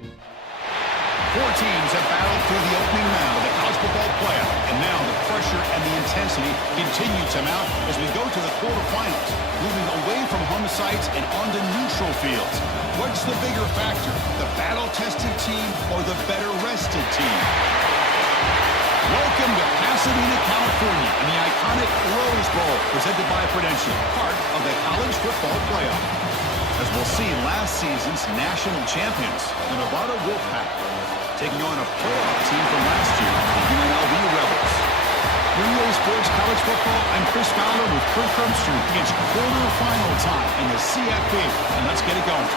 Four teams have battled through the opening round of the college football playoff, and now the pressure and the intensity continue to mount as we go to the quarterfinals, moving away from home sites and onto neutral fields. What's the bigger factor, the battle-tested team or the better-rested team? Welcome to Pasadena, California, and the iconic Rose Bowl, presented by Prudential, part of the college football playoff. As we'll see, last season's national champions, the Nevada Wolfpack, taking on a playoff team from last year, the UNLV Rebels. For EA Sports College Football, I'm Chris Fowler with Kirk Herbstreit. It's quarterfinal time in the CFP, and let's get it going.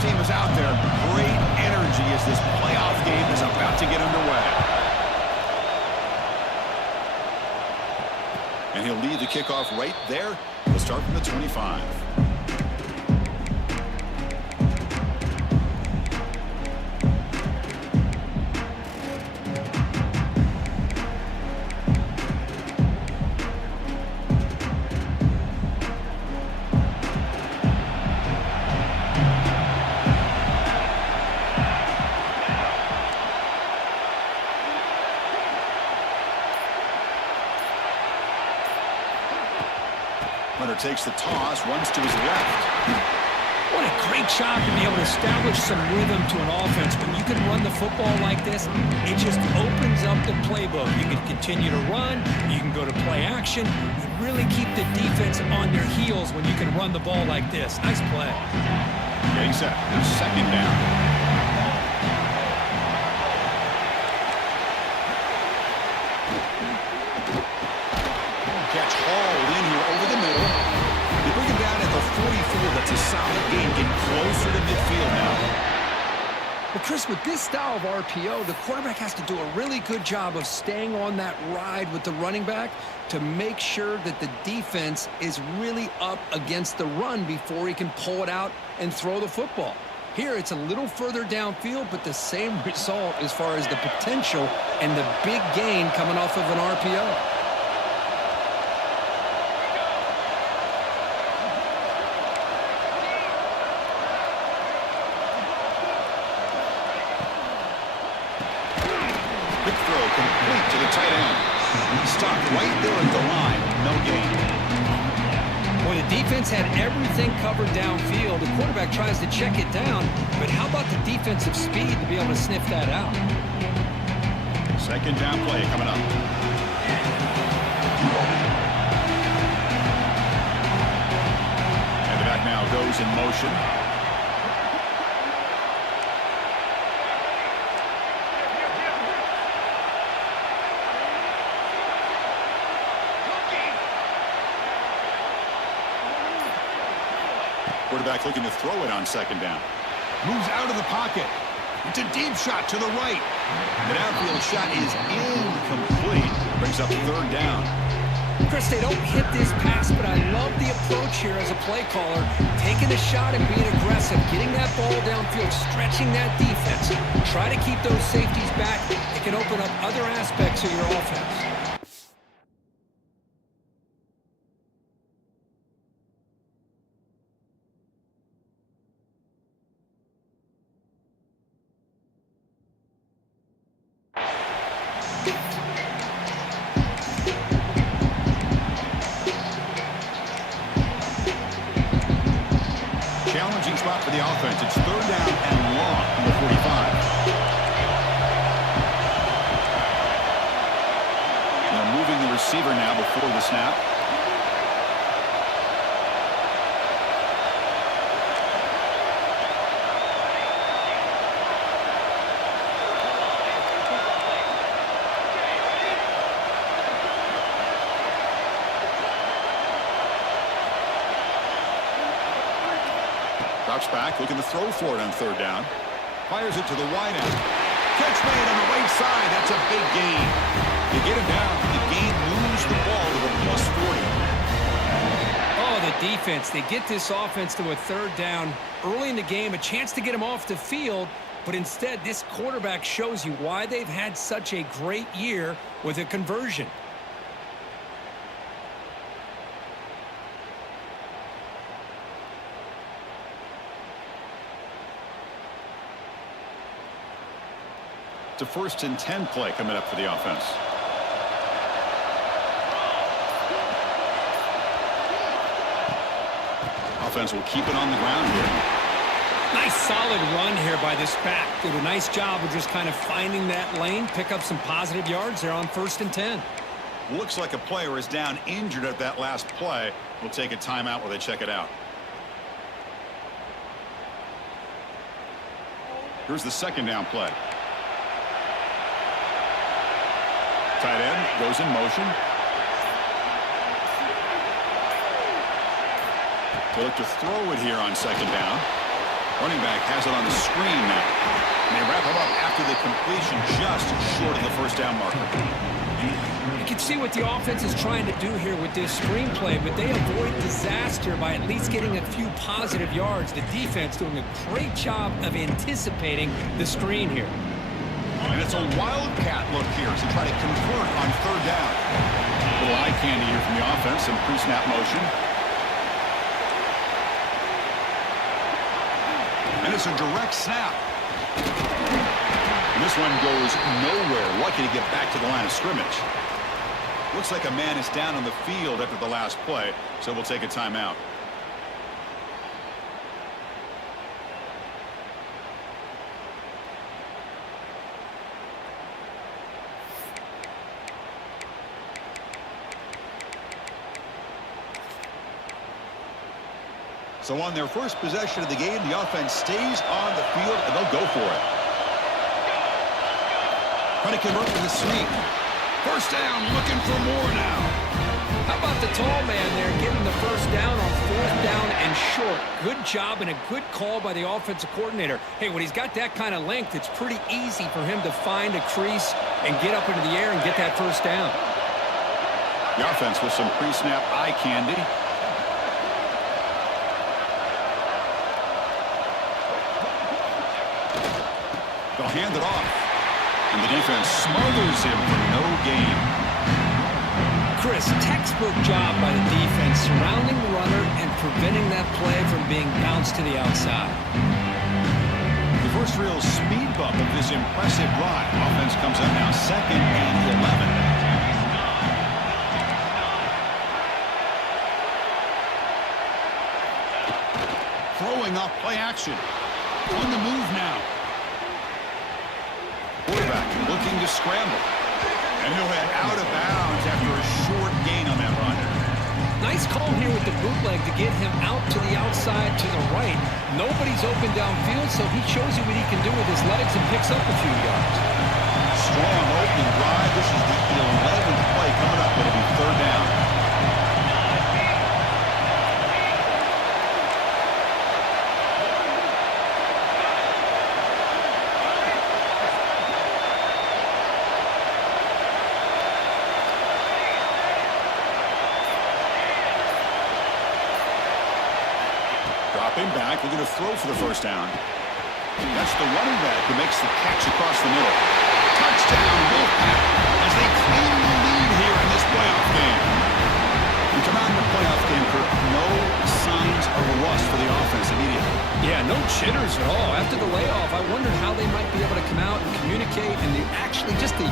Team is out there. Great energy as this playoff game is about to get underway. And he'll lead the kickoff right there. We'll start from the 25. Hunter takes the toss, runs to his left. What a great job to be able to establish some rhythm to an offense. When you can run the football like this, it just opens up the playbook. You can continue to run. You can go to play action. You really keep the defense on their heels when you can run the ball like this. Nice play. Getting set. Now second down. Catch hauled in here over the middle. They bring him down at the 44. That's a solid gain. Getting closer to midfield now. Well, Chris, with this style of RPO, the quarterback has to do a really good job of staying on that ride with the running back to make sure that the defense is really up against the run before he can pull it out and throw the football. Here, it's a little further downfield, but the same result as far as the potential and the big gain coming off of an RPO. Quick throw complete to the tight end. Stopped right there at the line. No gain. Well, the defense had everything covered downfield. The quarterback tries to check it down, but how about the defensive speed to be able to sniff that out? Second down play coming up. And the back now goes in motion. Quarterback looking to throw it on second down. Moves out of the pocket. It's a deep shot to the right. The downfield shot is incomplete. Brings up third down. Chris, they don't hit this pass, but I love the approach here as a play caller. Taking the shot and being aggressive. Getting that ball downfield. Stretching that defense. Try to keep those safeties back. It can open up other aspects of your offense. Challenging spot for the offense. It's third down and long from the 45. They're moving the receiver now before the snap. Drops back, looking to throw for it on third down. Fires it to the wide end. Catch made on the right side. That's a big gain. You get him down. The game moves the ball to the +40. defense. They get this offense to a third down early in the game, a chance to get them off the field, but instead this quarterback shows you why they've had such a great year with a conversion. It's a 1st and 10 play coming up for the offense. Offense will keep it on the ground here. Nice solid run here by this back. Did a nice job of just kind of finding that lane, pick up some positive yards there on 1st and 10. Looks like a player is down injured at that last play. We'll take a timeout while they check it out. Here's the 2nd down play. Tight end goes in motion. They look to throw it here on 2nd down. Running back has it on the screen now. And they wrap him up after the completion just short of the 1st down marker. You can see what the offense is trying to do here with this screenplay, but they avoid disaster by at least getting a few positive yards. The defense doing a great job of anticipating the screen here. And it's a wildcat look here as they try to convert on 3rd down. A little eye candy here from the offense, some pre-snap motion. And it's a direct snap. And this one goes nowhere. Lucky to get back to the line of scrimmage. Looks like a man is down on the field after the last play, so we'll take a timeout. So on their first possession of the game, the offense stays on the field, and they'll go for it. Trying to convert with a sneak. 1st down, looking for more now. How about the tall man there getting the 1st down on 4th down and short? Good job and a good call by the offensive coordinator. Hey, when he's got that kind of length, it's pretty easy for him to find a crease and get up into the air and get that 1st down. The offense with some pre-snap eye candy. They'll hand it off. And the defense smothers him for no gain. Chris, textbook job by the defense surrounding the runner and preventing that play from being bounced to the outside. The first real speed bump of this impressive drive. Offense comes up now 2nd and 11. Throwing off play action. On the move now. Quarterback looking to scramble. And he'll head out of bounds after a short gain on that run. Nice call here with the bootleg to get him out to the outside to the right. Nobody's open downfield, so he shows you what he can do with his legs and picks up a few yards. Strong opening drive. This is the 11th play coming up. It'll be 3rd down. Dropping back, looking to throw for the 1st down. That's the running back who makes the catch across the middle. Touchdown, Wolfpack, as they claim the lead here in this playoff game. We come out in the playoff game, Kirk, no signs of a rust for the offense immediately. Yeah, no jitters at all. After the layoff, I wondered how they might be able to come out and communicate, and actually just the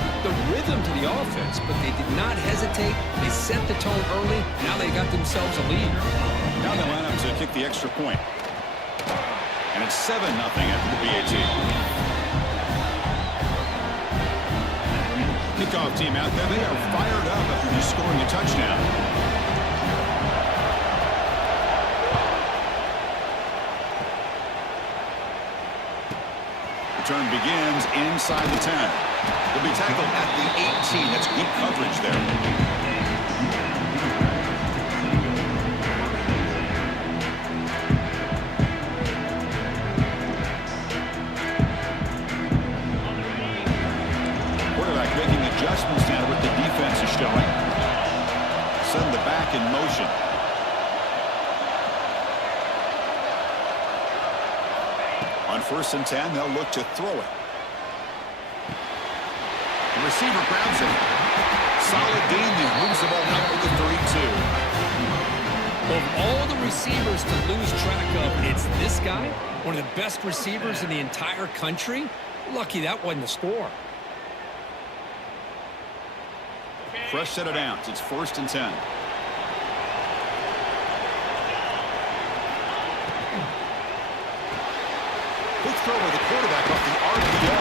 rhythm to the offense, but they did not hesitate. They set the tone early. Now they got themselves a lead. Now they line up to kick the extra point. And it's 7-0 after the PAT. Kickoff team out there. They are fired up after just scoring a touchdown. Return begins inside the 10. They'll be tackled at the 18. That's good coverage there. Adjustments now to what the defense is showing. Send the back in motion. first and 10, they'll look to throw it. The receiver grabs it. Solid gain there. Moves the ball out with the 3-2. Of all the receivers to lose track of, it's this guy, one of the best receivers in the entire country. Lucky that wasn't the score. Fresh set of downs. It's first and 10. Quick throw with the quarterback off the RPO.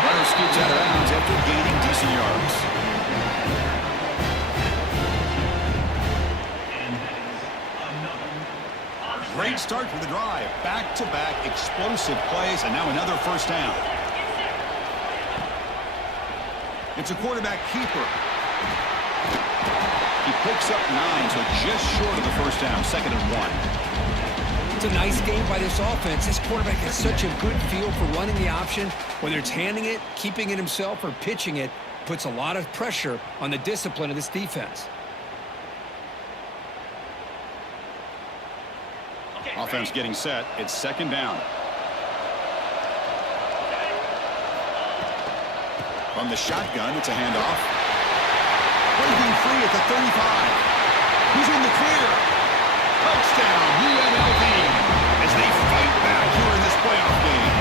Runner scoots out of bounds after gaining decent yards. Great start for the drive. Back-to-back explosive plays, and now another first down. It's a quarterback keeper. He picks up 9, so just short of the first down. Second and 1. It's a nice game by this offense. This quarterback has such a good feel for running the option. Whether it's handing it, keeping it himself, or pitching it, puts a lot of pressure on the discipline of this defense. Offense getting set. It's second down. From the shotgun, it's a handoff. Breaking free at the 35. He's in the clear. Touchdown, UNLV, as they fight back here in this playoff game.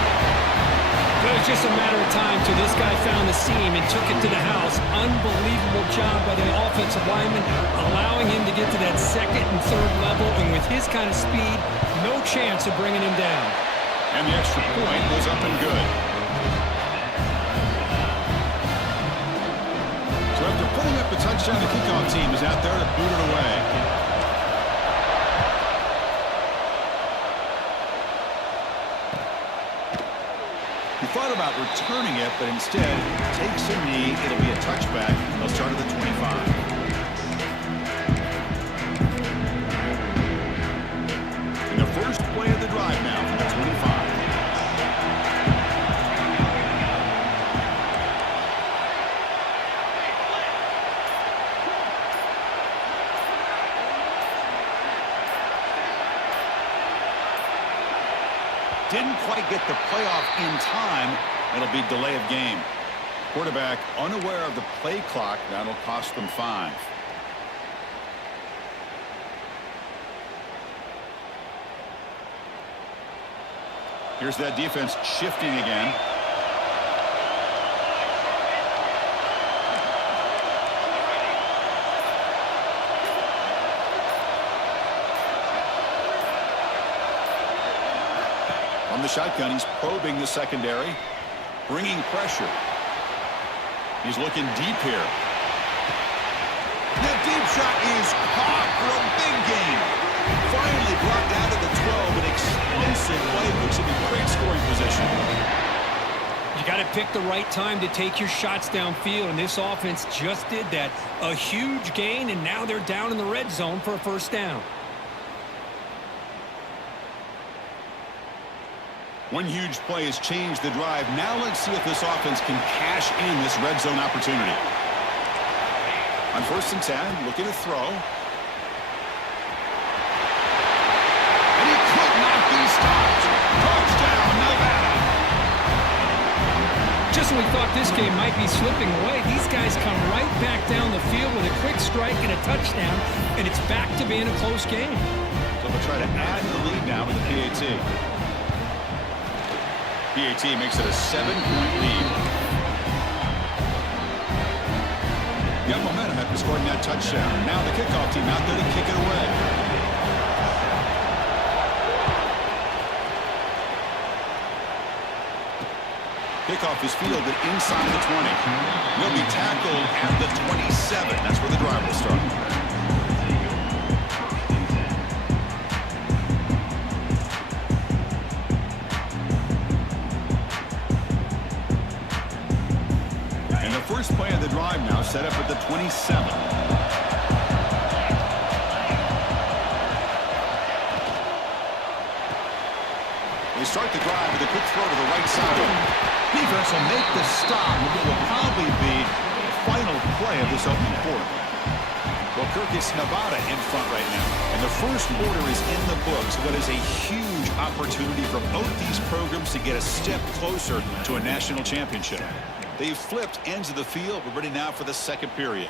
It was just a matter of time till this guy found the seam and took it to the house. Unbelievable job by the offensive lineman, allowing him to get to that second and third level, and with his kind of speed, no chance of bringing him down. And the extra point was up and good. So after putting up a touchdown, the kickoff team is out there to boot it away. He thought about returning it, but instead takes a knee. It'll be a touchback. They'll start at the 25. And the first play of the drive now from the 25. Didn't quite get the playoff in time. It'll be delay of game. Quarterback unaware of the play clock. That'll cost them 5. Here's that defense shifting again. On the shotgun, he's probing the secondary, bringing pressure. He's looking deep here. That deep shot is caught for a big gain. Finally brought down to the 12. An explosive play puts him in great scoring position. You got to pick the right time to take your shots downfield, and this offense just did that. A huge gain, and now they're down in the red zone for a first down. One huge play has changed the drive. Now let's see if this offense can cash in this red zone opportunity. On first and 10, looking to throw. And he could not be stopped. Touchdown, Nevada. Just when we thought this game might be slipping away, these guys come right back down the field with a quick strike and a touchdown, and it's back to being a close game. So they'll try to add the lead now with the PAT. PAT makes it a 7-point lead. Got momentum after scoring that touchdown. Now the kickoff team out there to kick it away. Kickoff is fielded inside the 20. Will be tackled at the 27. That's where the drive will start. First play of the drive now set up at the 27. They start the drive with a quick throw to the right side. Defense will make the stop, and it will probably be the final play of this opening quarter. Well, Kirk, it's Nevada in front right now. And the first quarter is in the books. What is a huge opportunity for both these programs to get a step closer to a national championship. They've flipped ends of the field. We're ready now for the second period.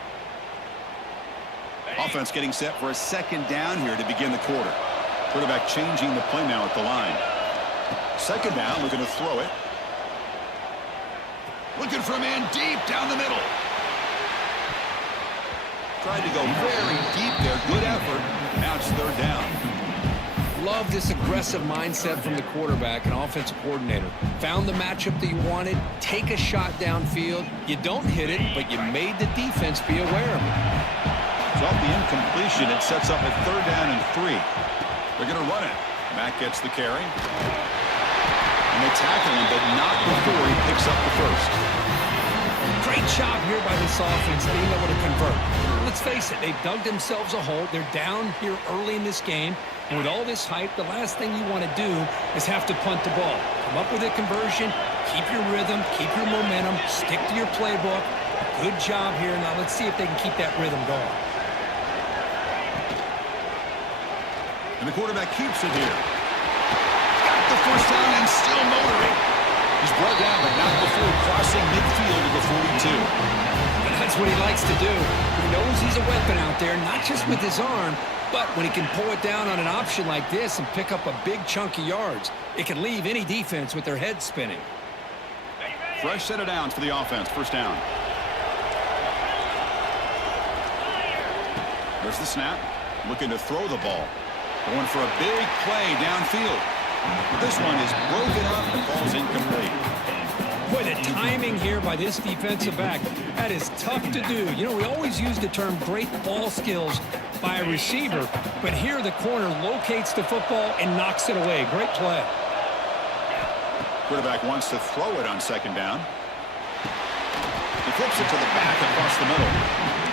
Offense getting set for a second down here to begin the quarter. Quarterback changing the play now at the line. Second down, looking to throw it. Looking for a man deep down the middle. Tried to go very deep there. Good effort. Now it's third down. Love this aggressive mindset from the quarterback and offensive coordinator. Found the matchup that you wanted. Take a shot downfield. You don't hit it, but you made the defense be aware of it. So off the incompletion, it sets up a third down and 3. They're going to run it. Mack gets the carry. And they tackle him, but not before he picks up the first. Great job here by this offense being able to convert. Let's face it, they've dug themselves a hole. They're down here early in this game. And with all this hype, the last thing you want to do is have to punt the ball. Come up with a conversion, keep your rhythm, keep your momentum, stick to your playbook. Good job here. Now let's see if they can keep that rhythm going. And the quarterback keeps it here. Got the first down and still motoring. He's brought down, but not before crossing midfield to the 42. And that's what he likes to do. He knows he's a weapon out there, not just with his arm, but when he can pull it down on an option like this and pick up a big chunk of yards, it can leave any defense with their head spinning. Fresh set of downs for the offense. First down. There's the snap. Looking to throw the ball. Going for a big play downfield. This one is broken up and falls incomplete. Boy, the timing here by this defensive back, that is tough to do. You know, we always use the term great ball skills by a receiver, but here the corner locates the football and knocks it away. Great play. Quarterback wants to throw it on second down. He flips it to the back across the middle.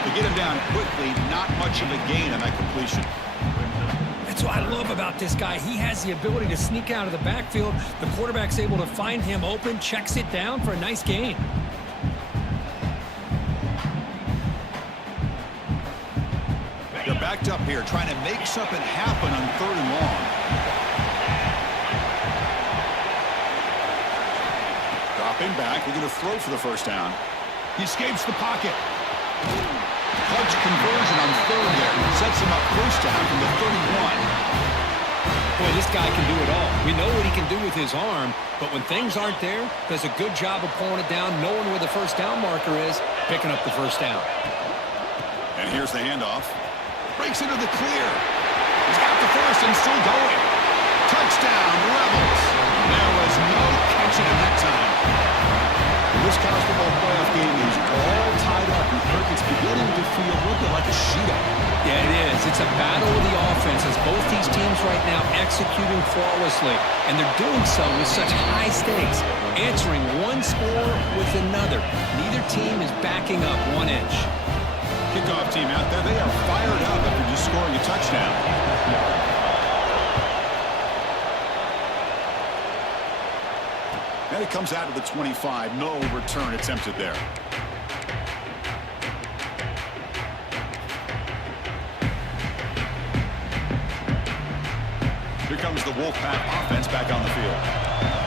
To get him down quickly, not much of a gain on that completion. That's what I love about this guy. He has the ability to sneak out of the backfield. The quarterback's able to find him open, checks it down for a nice gain. They're backed up here, trying to make something happen on third and long. Dropping back, we're going to throw for the first down. He escapes the pocket. Clutch conversion on third there. Sets him up first down from the 31. Boy, this guy can do it all. We know what he can do with his arm, but when things aren't there, does a good job of pulling it down, knowing where the first down marker is, picking up the first down. And here's the handoff. Breaks into the clear. He's got the first and still going. Touchdown, Rebels. There was no catching him that time. This college football playoff game is all tied up. It's beginning to feel a little bit like a shootout. Yeah, it is. It's a battle of the offense as both these teams right now executing flawlessly. And they're doing so with such high stakes, answering one score with another. Neither team is backing up 1 inch. Kickoff team out there, they are fired up after just scoring a touchdown. And it comes out of the 25. No return attempted there. Here comes the Wolfpack offense back on the field.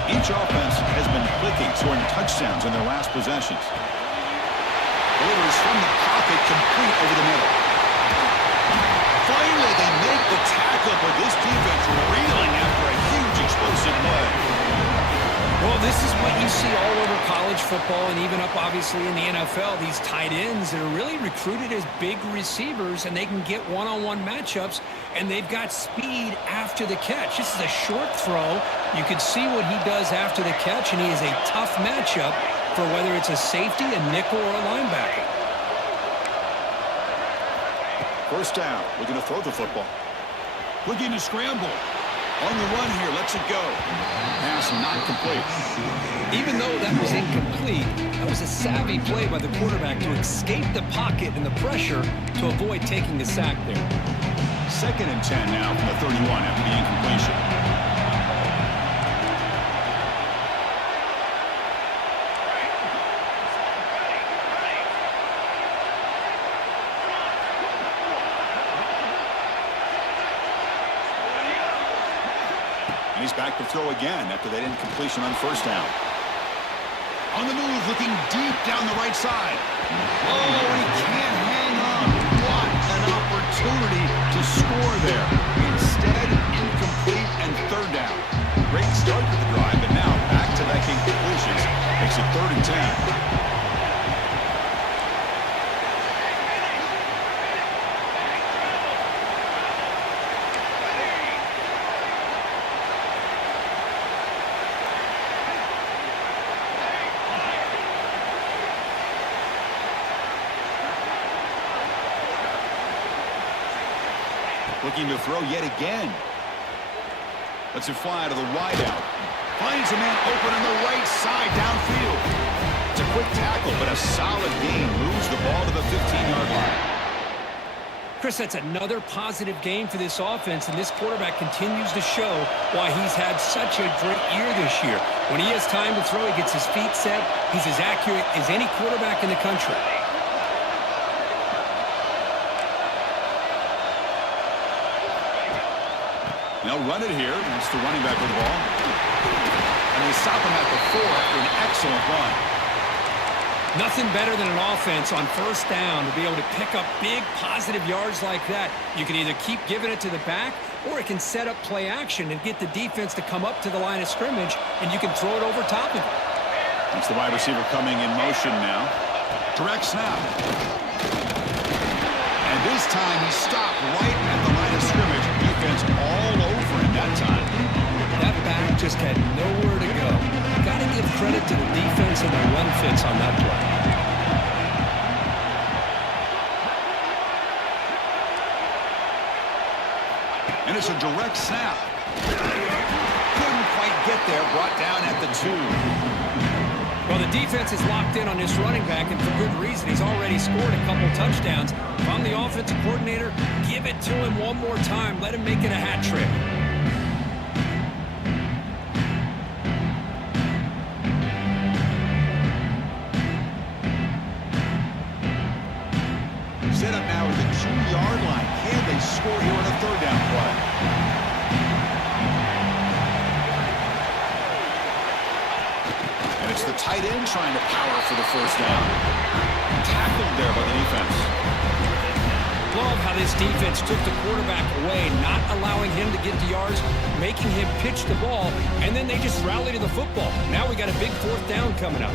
Each offense has been clicking, scoring touchdowns in their last possessions. Delivers from the pocket, complete over the middle. Finally, they make the tackle, but this defense reeling after a huge explosive play. Well, this is what you see all over college football and even up, obviously, in the NFL. These tight ends that are really recruited as big receivers, and they can get one-on-one matchups, and they've got speed after the catch. This is a short throw. You can see what he does after the catch, and he is a tough matchup for whether it's a safety, a nickel, or a linebacker. First down. Looking to throw the football. Looking to scramble. On the run here, lets it go. Pass not complete. Even though that was incomplete, that was a savvy play by the quarterback to escape the pocket and the pressure to avoid taking the sack there. Second and 10 now from the 31 after the incompletion. And he's back to throw again after that incompletion on first down. On the move, looking deep down the right side. Oh, he can't hang on. What an opportunity to score there. Instead, incomplete and third down. Great start to the drive, but now back to that incompletions. Makes it 3rd and 10. Looking to throw yet again. Lets it fly to the wideout. Finds a man open on the right side downfield. It's a quick tackle, but a solid gain. Moves the ball to the 15-yard line. Chris, that's another positive game for this offense, and this quarterback continues to show why he's had such a great year this year. When he has time to throw, he gets his feet set. He's as accurate as any quarterback in the country. They'll run it here. It's the running back with the ball. And they stop him at the 4 after an excellent run. Nothing better than an offense on first down to be able to pick up big positive yards like that. You can either keep giving it to the back, or it can set up play action and get the defense to come up to the line of scrimmage, and you can throw it over top of it. It's the wide receiver coming in motion now. Direct snap. And this time he stopped right at the line of scrimmage. Defense all over him that time. That back just had nowhere to go. Got to give credit to the defense and their run fits on that play. And it's a direct snap. Couldn't quite get there. Brought down at the 2. Well, the defense is locked in on this running back, and for good reason. He's already scored a couple touchdowns. If I'm the offensive coordinator, give it to him one more time. Let him make it a hat trick. Set up now at the 2-yard line. Can they score here on a 3rd down play? And it's the tight end trying to power for the first down. Tackled there by the defense. Love how this defense took the quarterback away, not allowing him to get the yards, making him pitch the ball, and then they just rally to the football. Now we got a big 4th down coming up.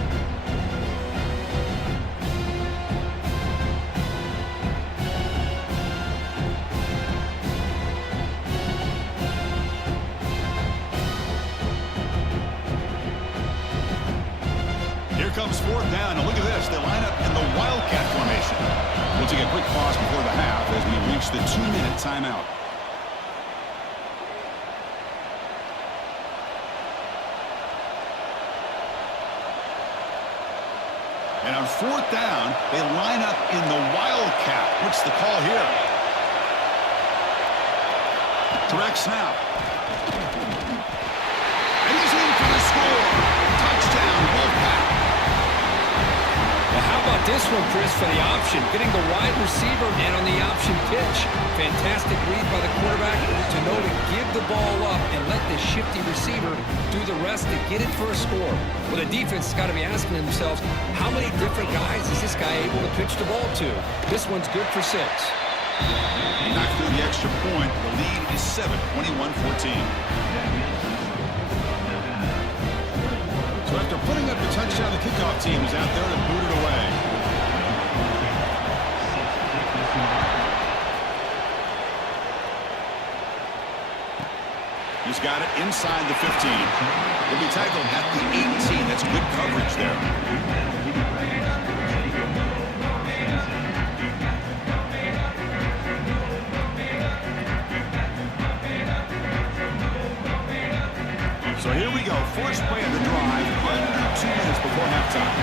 Comes 4th down, and look at this. They line up in the Wildcat formation. We'll take a quick pause before the half as we reach the 2-minute timeout. And on 4th down, they line up in the Wildcat. What's the call here? Direct snap. And he's in for the score. Touchdown, Wolfpack. Well, how about this one, Chris, for the option? Getting the wide receiver and on the option pitch. Fantastic read by the quarterback to know to give the ball up and let the shifty receiver do the rest to get it for a score. Well, the defense has got to be asking themselves, how many different guys is this guy able to pitch the ball to? This one's good for 6. Knocked through the extra point. The lead is 7, 21-14. So after putting up the touchdown, the kickoff team is out there to boot it away. He's got it inside the 15. He'll be tackled at the 18. That's good coverage there. So here we go. First play of the drive. Under 2 minutes before halftime.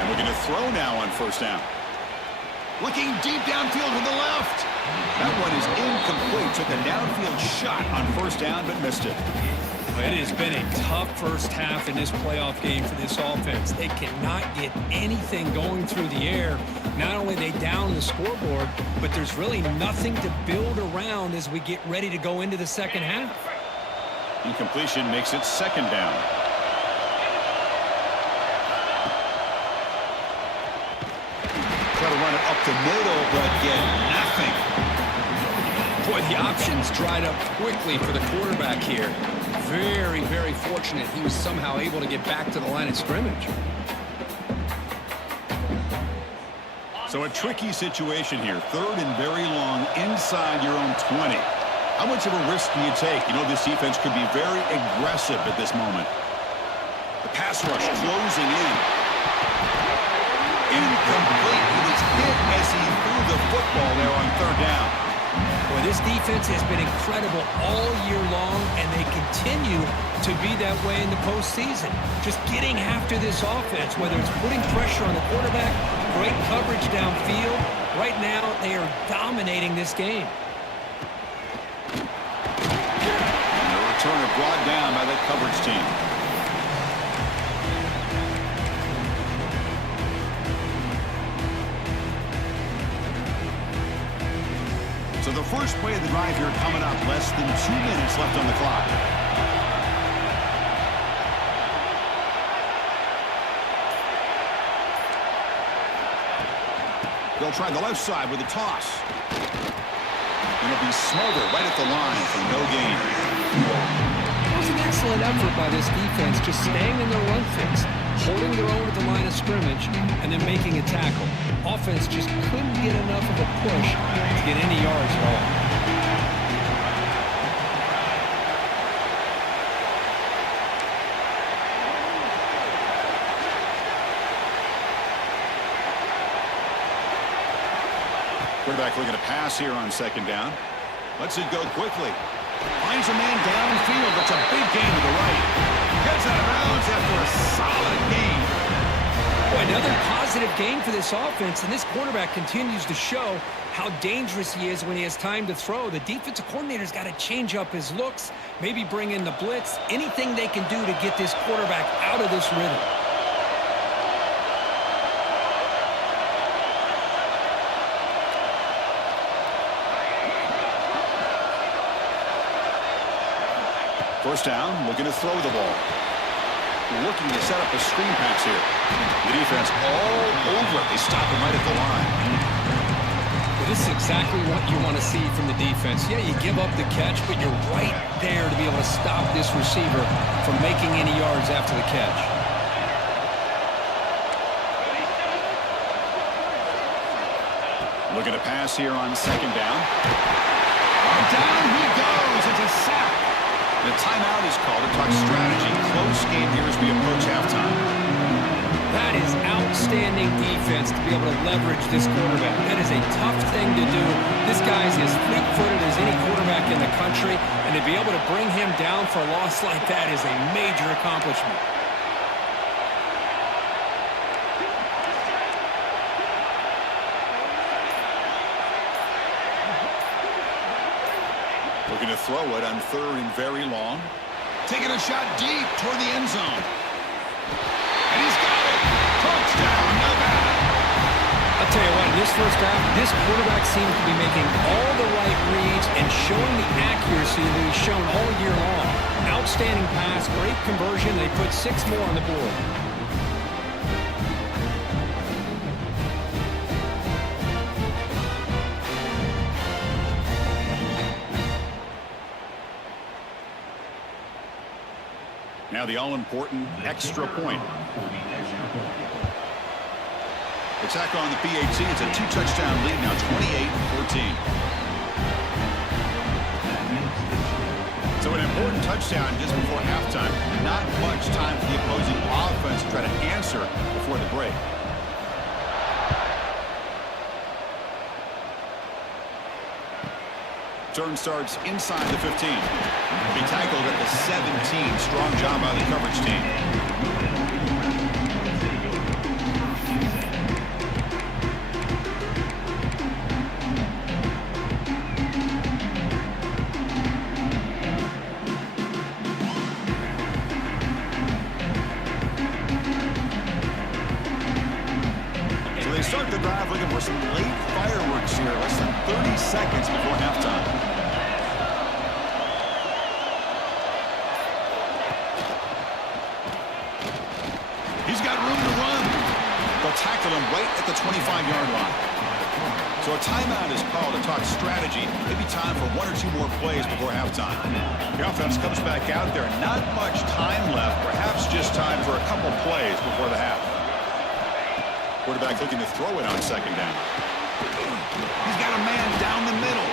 And we're going to throw now on first down. Looking deep downfield to the left. That one is incomplete. Took a downfield shot on first down, but missed it. It has been a tough first half in this playoff game for this offense. They cannot get anything going through the air. Not only are they down the scoreboard, but there's really nothing to build around as we get ready to go into the second half. Incompletion makes it second down. Try to run it up the middle, but get nothing. Boy, the options dried up quickly for the quarterback here. Very, very fortunate he was somehow able to get back to the line of scrimmage. So a tricky situation here. Third and very long inside your own 20. How much of a risk do you take? You know, this defense could be very aggressive at this moment. The pass rush closing in. Incomplete. He was hit as he threw the football there on third down. Boy, this defense has been incredible all year long, and they continue to be that way in the postseason. Just getting after this offense, whether it's putting pressure on the quarterback, great coverage downfield. Right now, they are dominating this game. Turner brought down by the coverage team. So the first play of the drive here coming up. Less than 2 minutes left on the clock. They'll try the left side with a toss. And it'll be Smolder right at the line for no gain. It was an excellent effort by this defense, just staying in their run fix, holding their own at the line of scrimmage, and then making a tackle. Offense just couldn't get enough of a push to get any yards at all. Quarterback looking to pass here on second down. Lets it go quickly. Finds a man downfield. That's a big gain to the right. Gets out of bounds after a solid gain. Boy, another positive gain for this offense, and this quarterback continues to show how dangerous he is when he has time to throw. The defensive coordinator's got to change up his looks, maybe bring in the blitz, anything they can do to get this quarterback out of this rhythm. First down, looking to throw the ball. Looking to set up a screen pass here. The defense all over it. They stop him right at the line. Well, this is exactly what you want to see from the defense. Yeah, you give up the catch, but you're right there to be able to stop this receiver from making any yards after the catch. Looking to pass here on second down. Down he goes. It's a sack. The timeout is called to talk strategy. Close game here as we approach halftime. That is outstanding defense to be able to leverage this quarterback. That is a tough thing to do. This guy's as fleet-footed as any quarterback in the country, and to be able to bring him down for a loss like that is a major accomplishment. Looking to throw it on third and very long. Taking a shot deep toward the end zone. And he's got it. Touchdown, Nevada. I'll tell you what, in this first half, this quarterback seems to be making all the right reads and showing the accuracy that he's shown all year long. Outstanding pass, great conversion. They put 6 more on the board. Now the all-important extra point. Attack on the PAT. It's a 2-touchdown lead now, 28-14. So an important touchdown just before halftime. Not much time for the opposing offense to try to answer before the break. Turn starts inside the 15. He tackled at the 17. Strong job by the coverage team. So they start the drive looking for some late fireworks here. Less than 30 seconds before halftime. He's got room to run. They'll tackle him right at the 25-yard line. So a timeout is called to talk strategy. Maybe time for one or two more plays before halftime. The offense comes back out there. Not much time left. Perhaps just time for a couple plays before the half. Quarterback looking to throw it on second down. He's got a man down the middle.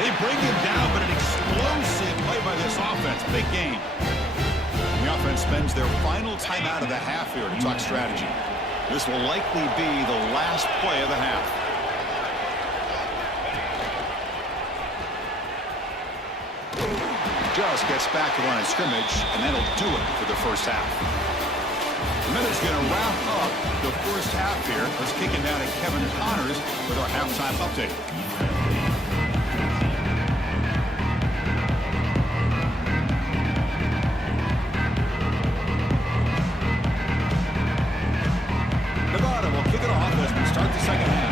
They bring him down, but an explosive play by this offense. Big game. And the offense spends their final timeout of the half here to talk strategy. This will likely be the last play of the half. Just gets back to line of scrimmage, and that'll do it for the first half. The minute's going to wrap up the first half here. Let's kick it down to Kevin Connors with our halftime update. Nevada will kick it off as we start the second half.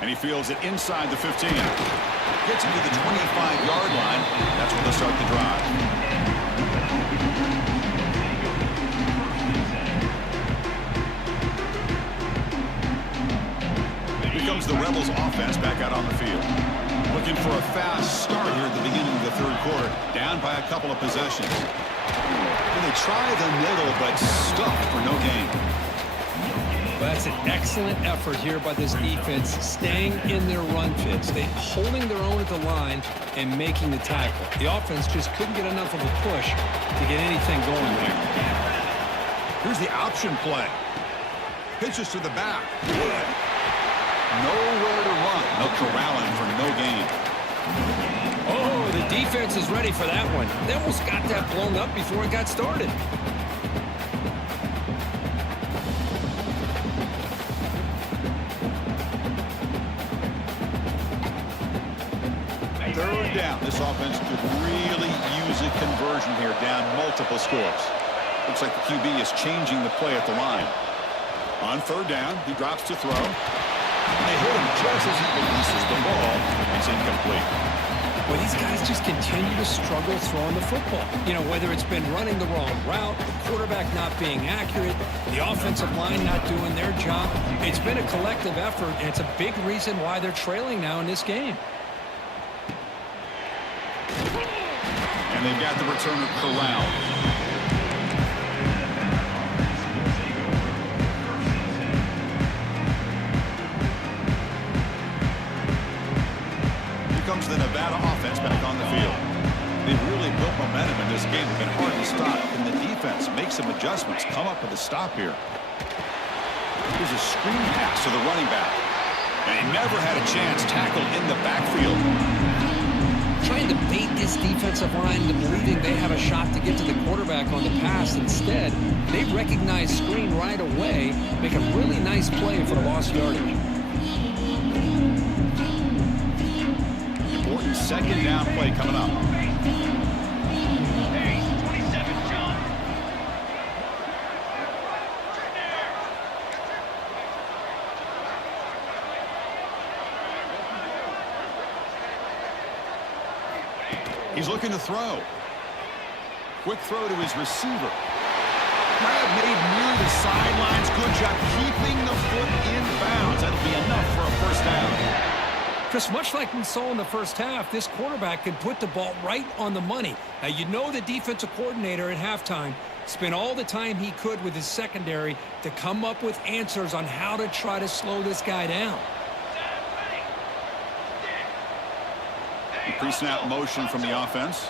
And he fields it inside the 15. Gets it to the 25-yard line. That's where they'll start the drive. Here comes the Rebels offense back out on the field. Looking for a fast start here at the beginning of the third quarter. Down by a couple of possessions. And they try the middle, but stuck for no gain. Well, that's an excellent effort here by this defense, staying in their run fits. They're holding their own at the line and making the tackle. The offense just couldn't get enough of a push to get anything going there. Here's the option play. Pitches to the back. Nowhere to run. No corralling for no gain. Oh, the defense is ready for that one. They almost got that blown up before it got started. Third down. This offense could really use a conversion here, down multiple scores. Looks like the QB is changing the play at the line. On third down, he drops to throw. And they hit him just as he releases the ball. It's incomplete. Well, these guys just continue to struggle throwing the football. You know, whether it's been running the wrong route, the quarterback not being accurate, the offensive line not doing their job. It's been a collective effort, and it's a big reason why they're trailing now in this game. And they've got the returner corralled. Here comes the Nevada offense back on the field. They've really built momentum in this game. They've been hard to stop. Can the defense make some adjustments? Come up with a stop here. Here's a screen pass to the running back. And he never had a chance. Tackled in the backfield. Trying to bait this defensive line into believing they have a shot to get to the quarterback on the pass. Instead, they recognize screen right away, make a really nice play for the lost yardage. Important second down play coming up. He's looking to throw. Quick throw to his receiver. Grab made near the sidelines. Good job keeping the foot in bounds. That'll be enough for a first down. Chris, much like we saw in the first half, this quarterback can put the ball right on the money. Now, you know the defensive coordinator at halftime spent all the time he could with his secondary to come up with answers on how to try to slow this guy down. Pre-snap motion from the offense.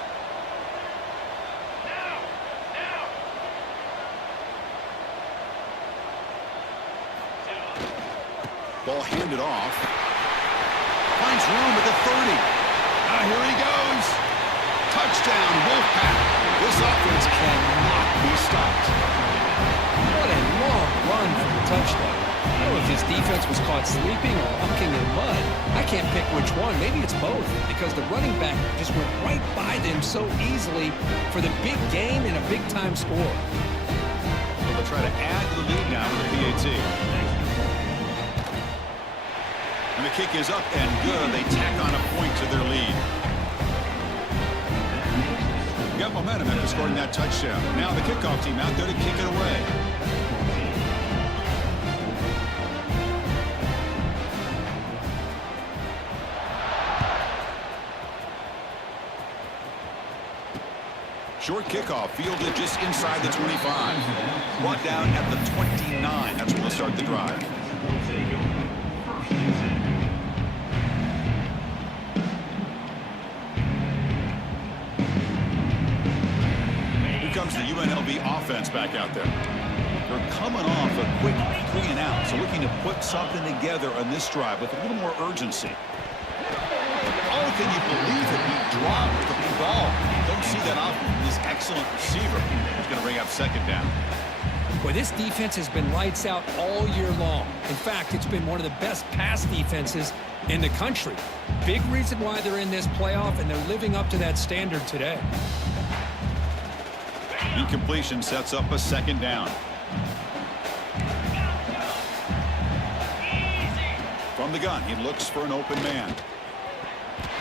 Ball handed off. Finds room at the 30. Now here he goes. Touchdown, Wolfpack. This offense cannot be stopped. What a long run for the touchdown. I don't know if his defense was caught sleeping or walking in mud. I can't pick which one. Maybe it's both, because the running back just went right by them so easily for the big gain and a big-time score. So they'll try to add to the lead now with the PAT. And the kick is up and good. They tack on a point to momentum after scoring that touchdown. Now the kickoff team out there to kick it away. Short kickoff fielded just inside the 25. Brought down at the 29. That's where they'll start the drive. Here comes the UNLV offense back out there. They're coming off a quick 3 and out, so looking to put something together on this drive with a little more urgency. Oh, can you believe it? He dropped the ball. Don't see that often from this excellent receiver. He's going to bring up second down. Boy, this defense has been lights out all year long. In fact, it's been one of the best pass defenses in the country. Big reason why they're in this playoff, and they're living up to that standard today. Incompletion sets up a second down. From the gun, he looks for an open man.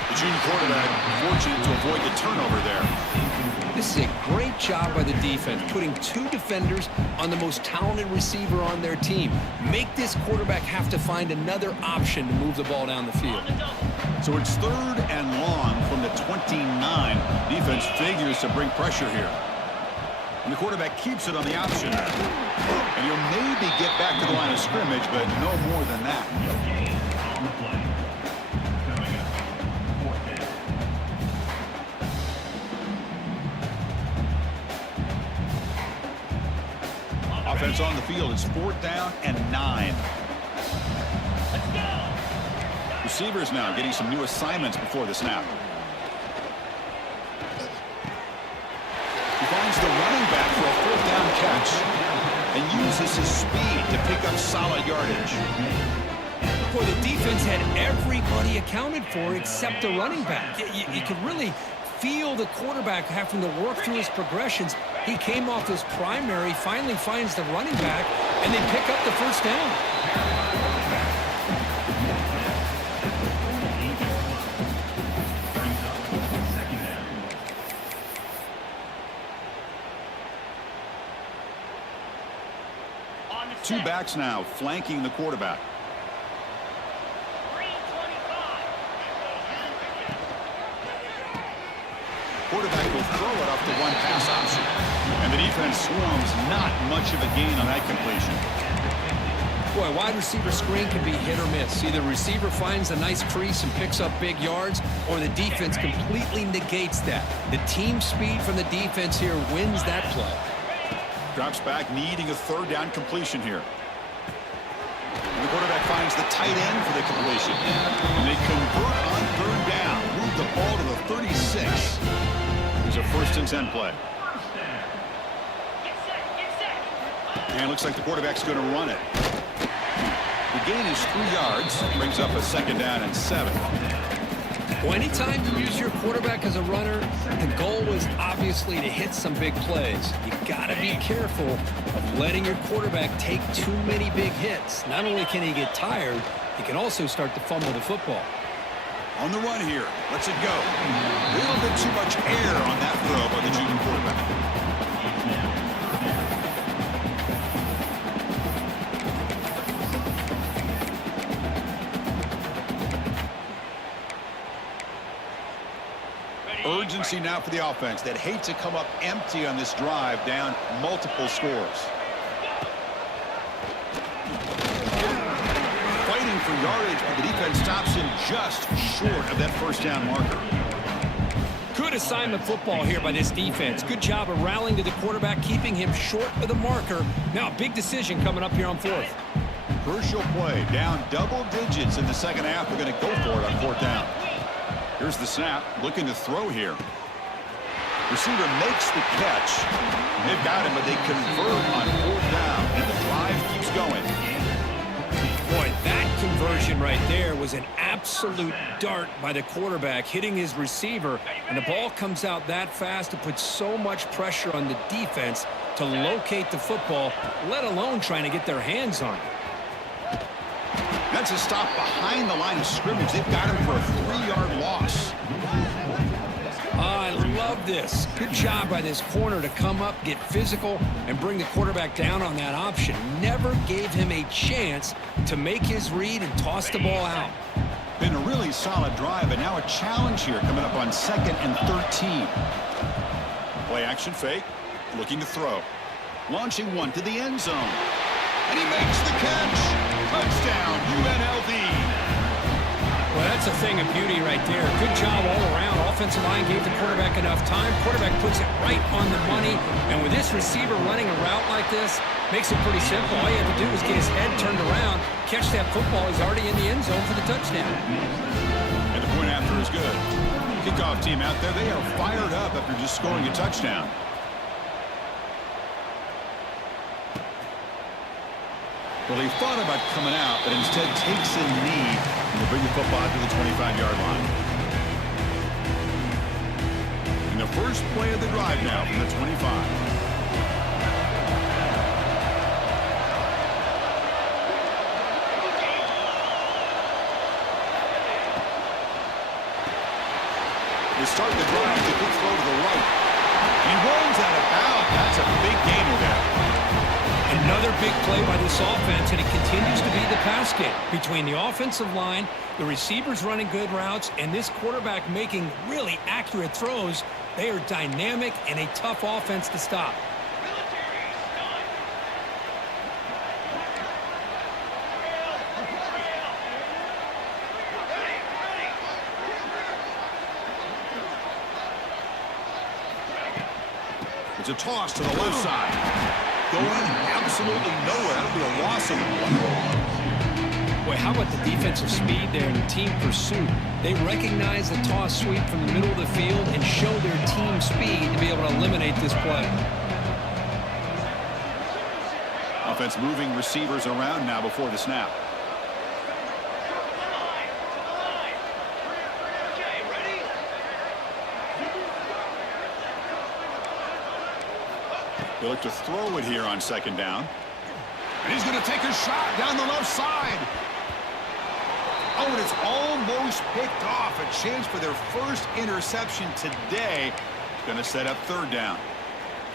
The junior quarterback fortunate to avoid the turnover there. This is a great job by the defense, putting 2 defenders on the most talented receiver on their team. Make this quarterback have to find another option to move the ball down the field. So it's 3rd and long from the 29. Defense figures to bring pressure here. And the quarterback keeps it on the option. And he'll maybe get back to the line of scrimmage, but no more than that. Offense on the field. It's 4th down and 9. Receivers now getting some new assignments before the snap. He finds the running back for a 4th down catch and uses his speed to pick up solid yardage. Boy, the defense had everybody accounted for except the running back. You could really feel the quarterback having to work through his progressions. He came off his primary, finally finds the running back, and they pick up the 1st down. Two backs now flanking the quarterback. Quarterback will throw it off the 1 pass option. And the defense swarms, not much of a gain on that completion. Boy, wide receiver screen can be hit or miss. Either receiver finds a nice crease and picks up big yards, or the defense completely negates that. The team speed from the defense here wins that play. Drops back, needing a 3rd down completion here. And the quarterback finds the tight end for the completion. And they convert on 3rd down. Move the ball to the 36. There's a 1st and 10 play. And it looks like the quarterback's going to run it. The gain is 3 yards. Brings up a 2nd down and 7. Well, anytime you use your quarterback as a runner, the goal is obviously to hit some big plays. You got to be careful of letting your quarterback take too many big hits. Not only can he get tired, he can also start to fumble the football. On the run here. Lets it go. A little bit too much air on that throw by the junior quarterback. Urgency now for the offense that hate to come up empty on this drive, down multiple scores. Fighting for yardage, but the defense stops him just short of that 1st down marker. Good assignment football here by this defense. Good job of rallying to the quarterback, keeping him short of the marker. Now, big decision coming up here on 4th. Crucial play, down double digits in the 2nd half. They're going to go for it on 4th down. Here's the snap, looking to throw here. Receiver makes the catch. They've got him, but they convert on 4th down, and the drive keeps going. Boy, that conversion right there was an absolute dart by the quarterback, hitting his receiver, and the ball comes out that fast to put so much pressure on the defense to locate the football, let alone trying to get their hands on it. That's a stop behind the line of scrimmage. They've got him for a 3-yard loss. I love this. Good job by this corner to come up, get physical, and bring the quarterback down on that option. Never gave him a chance to make his read and toss the ball out. Been a really solid drive, and now a challenge here coming up on 2nd and 13. Play action fake, looking to throw. Launching one to the end zone. And he makes the catch. Touchdown, UNLV. Well, that's a thing of beauty right there. Good job all around. Offensive line gave the quarterback enough time. Quarterback puts it right on the money. And with this receiver running a route like this, makes it pretty simple. All you have to do is get his head turned around, catch that football. He's already in the end zone for the touchdown. And the point after is good. Kickoff team out there, they are fired up after just scoring a touchdown. Well, he thought about coming out, but instead takes a knee and will bring the football to the 25-yard line. And the first play of the drive now from the 25. They start the drive with a good throw to the right. He runs out of bounds. That's a big gainer there. Another big play by this offense, and it continues to be the pass game. Between the offensive line, the receivers running good routes, and this quarterback making really accurate throws, they are dynamic and a tough offense to stop. It's a toss to the left side. Going absolutely nowhere. That'll be a loss of one. Boy, how about the defensive speed there and the team pursuit? They recognize the toss sweep from the middle of the field and show their team speed to be able to eliminate this play. Offense moving receivers around now before the snap. They look to throw it here on 2nd down. And he's going to take a shot down the left side. Oh, and it's almost picked off. A chance for their first interception today. Going to set up 3rd down.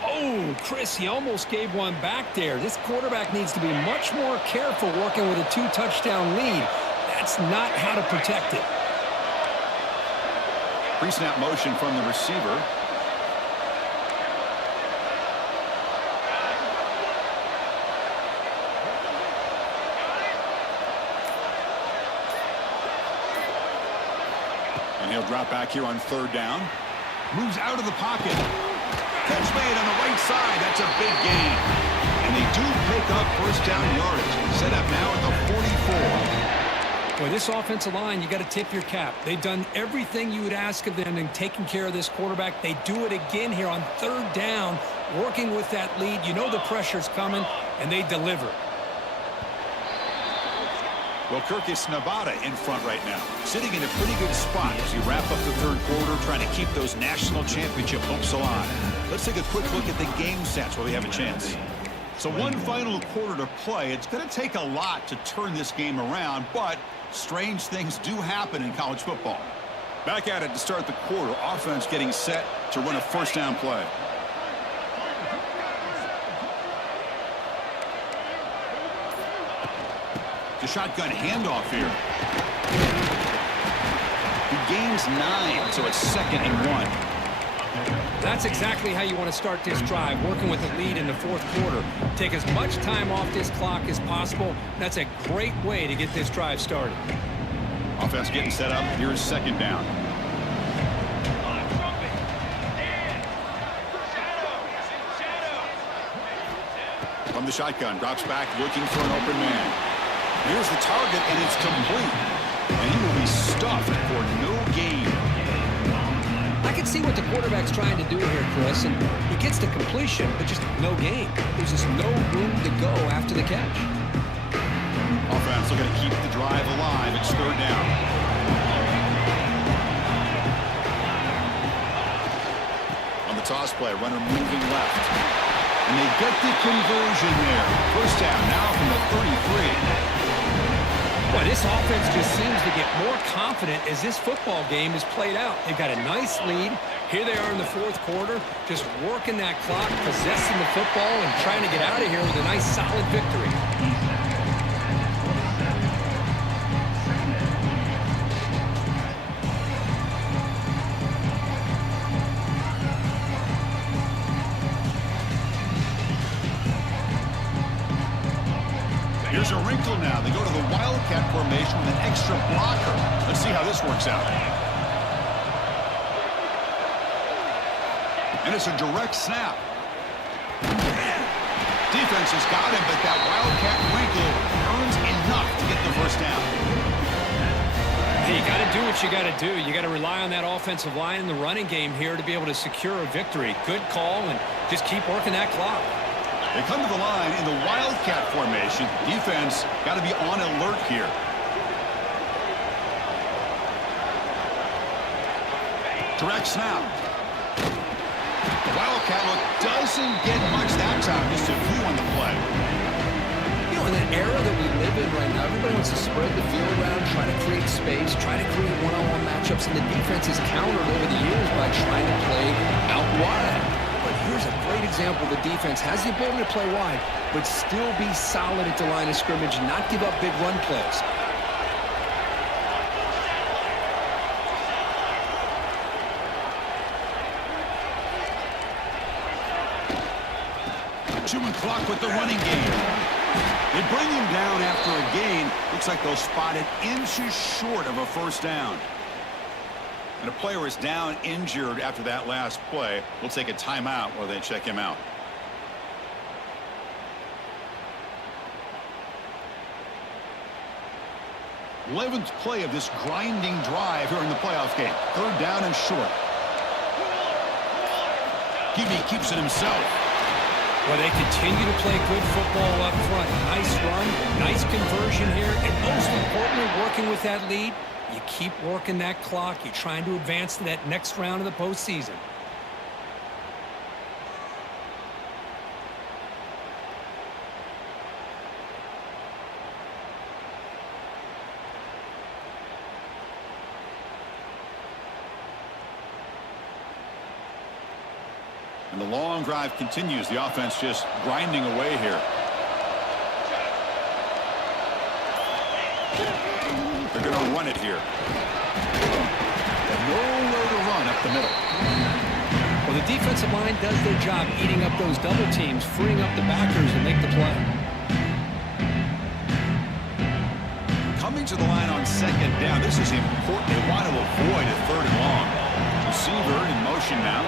Oh, Chris, he almost gave one back there. This quarterback needs to be much more careful working with a 2-touchdown lead. That's not how to protect it. Pre-snap motion from the receiver. He'll drop back here on 3rd down. Moves out of the pocket. Catch made on the right side. That's a big gain. And they do pick up first down yardage. Set up now at the 44. Boy, this offensive line, you got to tip your cap. They've done everything you would ask of them in taking care of this quarterback. They do it again here on 3rd down, working with that lead. You know the pressure's coming, and they deliver. Well, Kirkus Nevada in front right now, sitting in a pretty good spot as you wrap up the 3rd quarter, trying to keep those national championship hopes alive. Let's take a quick look at the game stats while we have a chance. So one final quarter to play. It's going to take a lot to turn this game around, but strange things do happen in college football. Back at it to start the quarter. Offense getting set to run a first down play. The shotgun handoff here. He gains 9, so it's 2nd and 1. That's exactly how you want to start this drive, working with a lead in the 4th quarter. Take as much time off this clock as possible. That's a great way to get this drive started. Offense getting set up. Here's 2nd down. From the shotgun, drops back, looking for an open man. Here's the target, and it's complete. And he will be stuffed for no gain. I can see what the quarterback's trying to do here, Chris, and he gets the completion, but just no gain. There's just no room to go after the catch. Offense looking to keep the drive alive. It's 3rd down. On the toss play, runner moving left. And they get the conversion there. First down now from the 33. Well, this offense just seems to get more confident as this football game is played out. They've got a nice lead. Here they are in the fourth quarter, just working that clock, possessing the football, and trying to get out of here with a nice, solid victory. Here's a wrinkle now. They go to the Wildcat formation with an extra blocker. Let's see how this works out. And it's a direct snap. Defense has got him, but that Wildcat wrinkle earns enough to get the first down. Hey, you got to do what you got to do. You got to rely on that offensive line in the running game here to be able to secure a victory. Good call, and just keep working that clock. They come to the line in the Wildcat formation. Defense got to be on alert here. Direct snap. The Wildcat look doesn't get much that time. Just a few on the play. You know, in that era that we live in right now, everybody wants to spread the field around, try to create space, try to create one-on-one matchups, and the defense is countered over the years by trying to play out wide. But here's a great example. The defense has the ability to play wide, but still be solid at the line of scrimmage, not give up big run plays. Chewing clock with the running game. They bring him down after a gain. Looks like they'll spot it inches short of a first down. And a player is down injured after that last play. We'll take a timeout while they check him out. Eleventh play of this grinding drive here in the playoff game. Third down and short. QB keeps it himself. Well, they continue to play good football up front. Nice run, nice conversion here, and most importantly, working with that lead, you keep working that clock. You're trying to advance to that next round of the postseason. And the long drive continues. The offense just grinding away here. They're going to run it here. Nowhere to run up the middle. Well, the defensive line does their job eating up those double teams, freeing up the backers to make the play. Coming to the line on second down. This is important. They want to avoid a third and long. Receiver in motion now.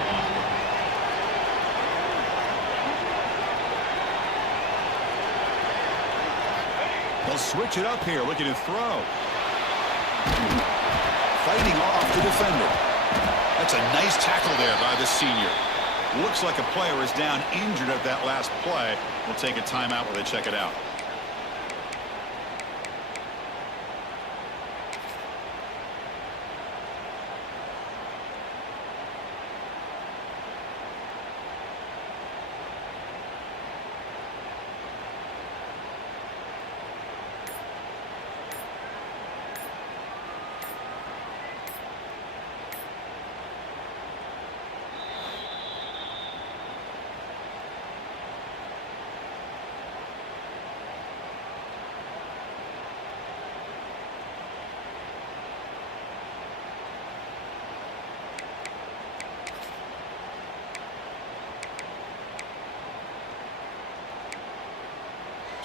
They'll switch it up here, looking to throw. Fighting off the defender. That's a nice tackle there by the senior. Looks like a player is down injured at that last play. We'll take a timeout while they check it out.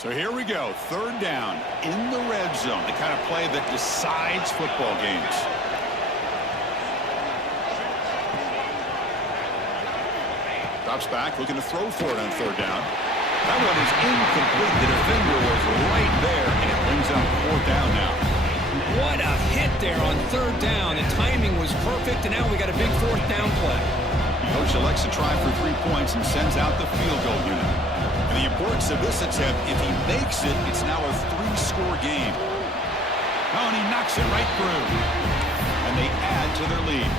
So here we go, third down in the red zone, the kind of play that decides football games. Drops back, looking to throw for it on third down. That one is incomplete. The defender was right there, and it brings up fourth down now. What a hit there on third down. The timing was perfect, and now we got a big fourth down play. Coach elects to try for 3 points and sends out the field goal unit. And the importance of this attempt, if he makes it, it's now a 3-score game. Oh, and he knocks it right through. And they add to their lead.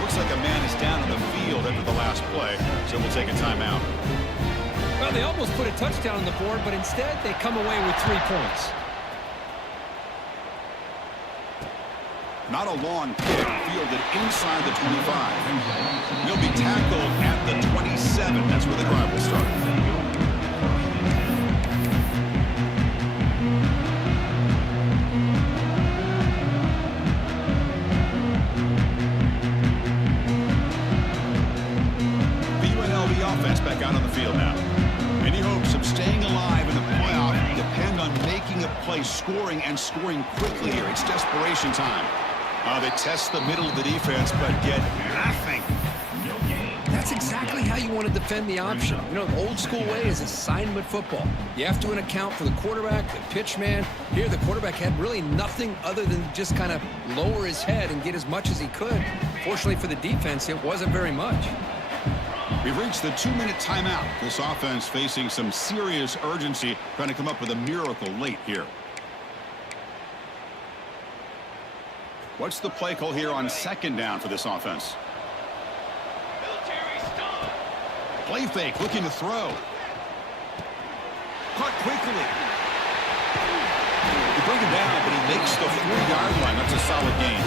Looks like a man is down on the field after the last play, so we'll take a timeout. Well, they almost put a touchdown on the board, but instead they come away with 3 points. Not a long kick, fielded inside the 25. He'll be tackled at the 27. That's where the drive will start. Offense back out on the field now. Any hopes of staying alive in the playoff depend on making a play, scoring, and scoring quickly here. It's desperation time. They test the middle of the defense, but get nothing. That's exactly how you want to defend the option. You know, the old school way is assignment football. You have to account for the quarterback, the pitch man. Here, the quarterback had really nothing other than just kind of lower his head and get as much as he could. Fortunately for the defense, it wasn't very much. We've reached the 2-minute timeout. This offense facing some serious urgency, trying to come up with a miracle late here. What's the play call here on second down for this offense? Play fake, looking to throw. Caught quickly. They bring him down, but he makes the 4-yard line. That's a solid gain.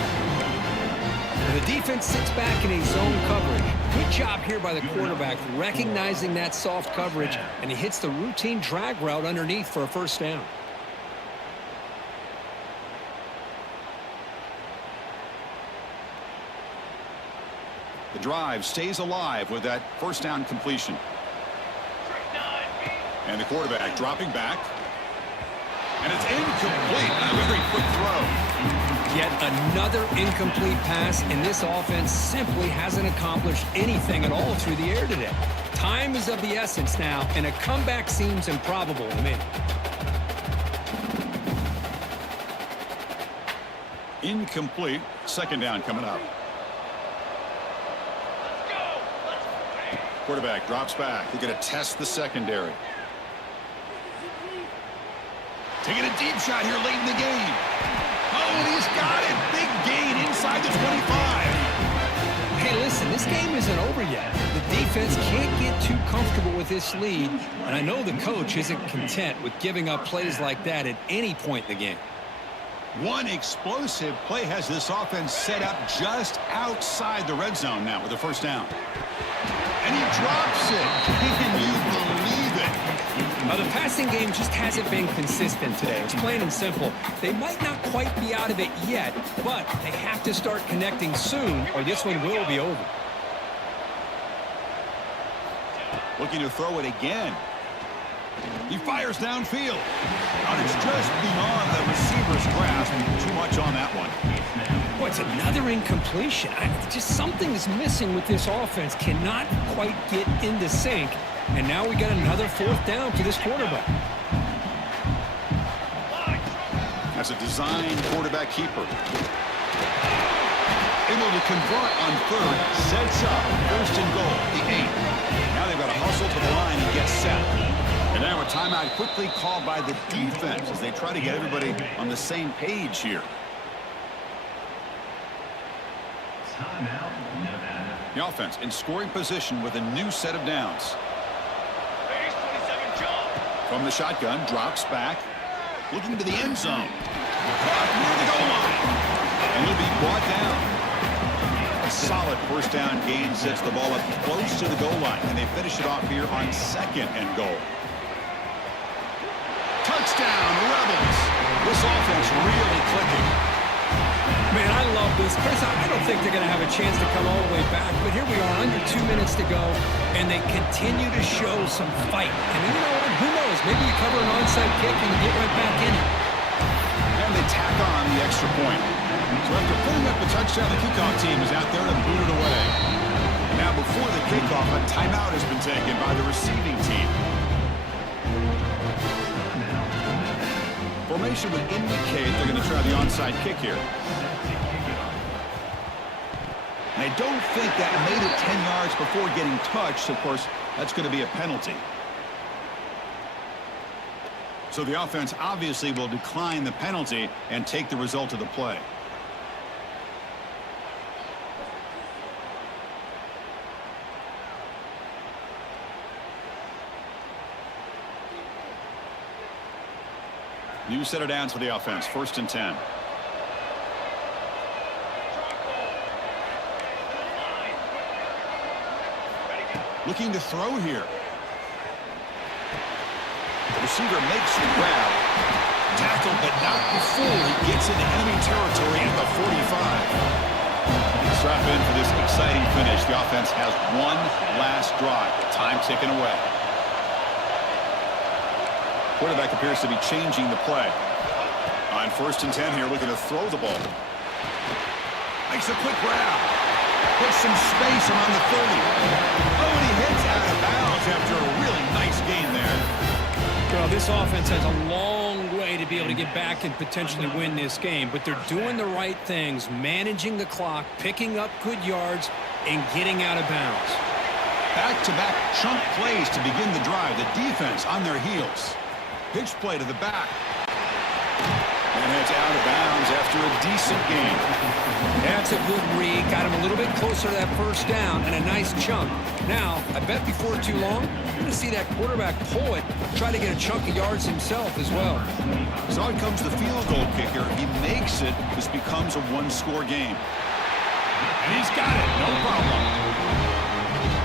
The defense sits back in a zone coverage. Good job here by the quarterback recognizing that soft coverage, and he hits the routine drag route underneath for a first down. The drive stays alive with that first down completion. And the quarterback dropping back. And it's incomplete. A very quick throw. Yet another incomplete pass, and this offense simply hasn't accomplished anything at all through the air today. Time is of the essence now, and a comeback seems improbable to me. Incomplete. Second down coming up. Quarterback drops back. They're going to test the secondary. Taking a deep shot here late in the game. Oh, and he's got it. Big gain inside the 25. Hey, listen, this game isn't over yet. The defense can't get too comfortable with this lead, and I know the coach isn't content with giving up plays like that at any point in the game. One explosive play has this offense set up just outside the red zone now with the first down. And he drops it. Can you believe it? The passing game just hasn't been consistent today. It's plain and simple. They might not quite be out of it yet, but they have to start connecting soon or this one will be over. Looking to throw it again. He fires downfield. And it's just beyond the receiver's grasp. Too much on that one. Boy, it's another incompletion. Just something is missing with this offense. Cannot quite get into sync. And now we got another fourth down to this quarterback. That's a designed quarterback keeper. Able to convert on third. Sets up. First and goal. The 8. Now they've got to hustle to the line and get set. And now a timeout quickly called by the defense as they try to get everybody on the same page here. The offense in scoring position with a new set of downs. From the shotgun, drops back, looking to the end zone. Caught near the goal line. And he'll be brought down. A solid first down gain sets the ball up close to the goal line, and they finish it off here on second and goal. Touchdown, Rebels. This offense really clicking. Man, I love this. Chris, I don't think they're going to have a chance to come all the way back, but here we are, under 2 minutes to go, and they continue to show some fight. And you know what? Who knows? Maybe you cover an onside kick and you get right back in it. And they tack on the extra point. So after putting up a touchdown, the kickoff team is out there to boot it away. And now before the kickoff, a timeout has been taken by the receiving team. Formation would indicate they're going to try the onside kick here. And I don't think that made it 10 yards before getting touched. Of course, that's going to be a penalty. So the offense obviously will decline the penalty and take the result of the play. New set of downs for the offense. First and 10. Looking to throw here. The receiver makes the grab. Tackled, but not before he gets into enemy territory at the 45. Strap in for this exciting finish. The offense has one last drive. Time ticking away. Quarterback appears to be changing the play. On 1st and 10 here, looking to throw the ball. Makes a quick grab. Puts some space around the 30. Oh, and he hits out of bounds after a really nice gain there. Well, this offense has a long way to be able to get back and potentially win this game, but they're doing the right things, managing the clock, picking up good yards, and getting out of bounds. Back-to-back chunk plays to begin the drive. The defense on their heels. Pitch play to the back. And it's out of bounds after a decent gain. That's a good read. Got him a little bit closer to that first down and a nice chunk. Now, I bet before too long, you're going to see that quarterback pull it, try to get a chunk of yards himself as well. So out comes the field goal kicker. He makes it. This becomes a one-score game. And he's got it. No problem.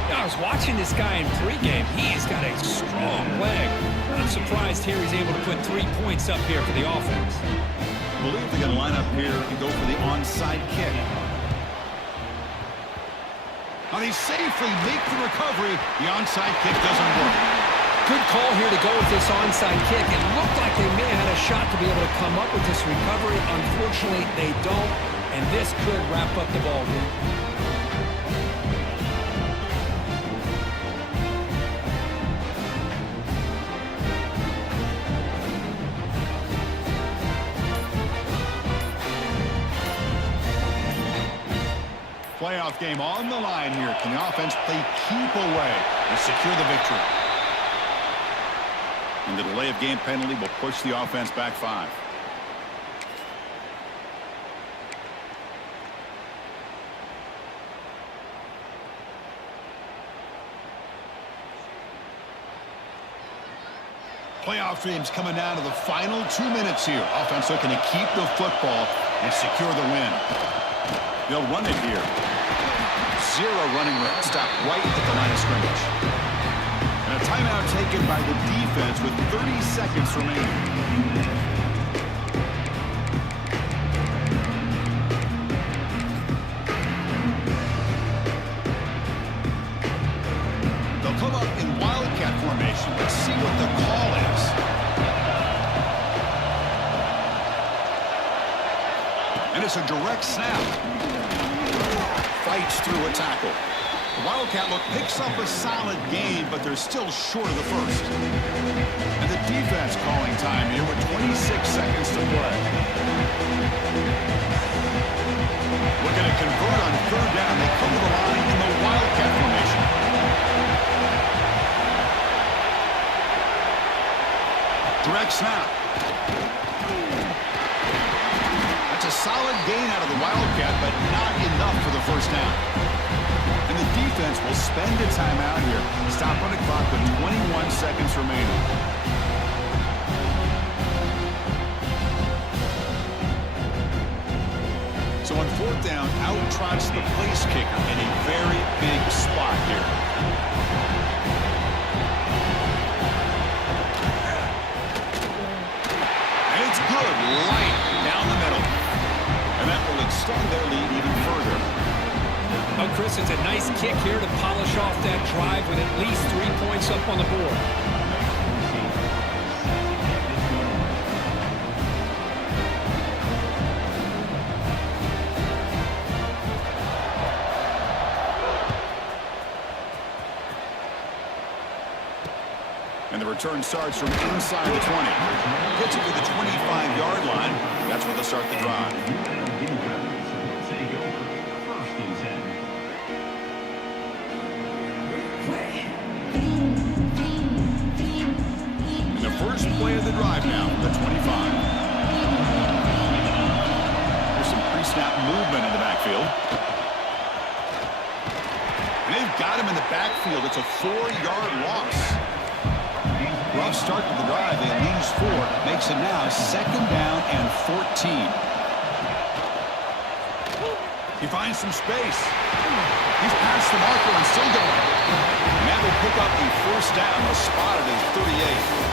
I was watching this guy in pregame. He has got a strong leg. I'm surprised here he's able to put 3 points up here for the offense. I believe they're going to line up here and go for the onside kick. Now they safely make the recovery. The onside kick doesn't work. Good call here to go with this onside kick. It looked like they may have had a shot to be able to come up with this recovery. Unfortunately, they don't, and this could wrap up the ball game. Playoff game on the line here. Can the offense play keep away and secure the victory? And the delay of game penalty will push the offense back 5. Playoff dreams coming down to the final 2 minutes here. Offense looking to keep the football and secure the win. They'll run it here. 0 running room. Stop right at the line of scrimmage. And a timeout taken by the defense with 30 seconds remaining. They'll come up in wildcat formation. Let's see what the call is. And it's a direct snap. Fights through a tackle. The Wildcat look picks up a solid gain, but they're still short of the first. And the defense calling time here with 26 seconds to play. Looking to convert on 3rd down. They come to the line in the Wildcat formation. Direct snap. A solid gain out of the Wildcat, but not enough for the first down. And the defense will spend a timeout here. Stop on the clock with 21 seconds remaining. So on 4th down, out trots the place kicker in a very big spot here. And it's good, light down the middle. And that will extend their lead even further. Oh, Chris, it's a nice kick here to polish off that drive with at least 3 points up on the board. And the return starts from inside the 20. Gets it to the 25-yard line. That's where they'll start the drive. And the first play of the drive now, the 25. There's some pre-snap movement in the backfield. And they've got him in the backfield. It's a 4-yard loss. Rough start to the drive. They leads 4. Makes it now 2nd down and 14. He finds some space. He's past the marker and still going. And that will pick up a first down, a spot at his 38.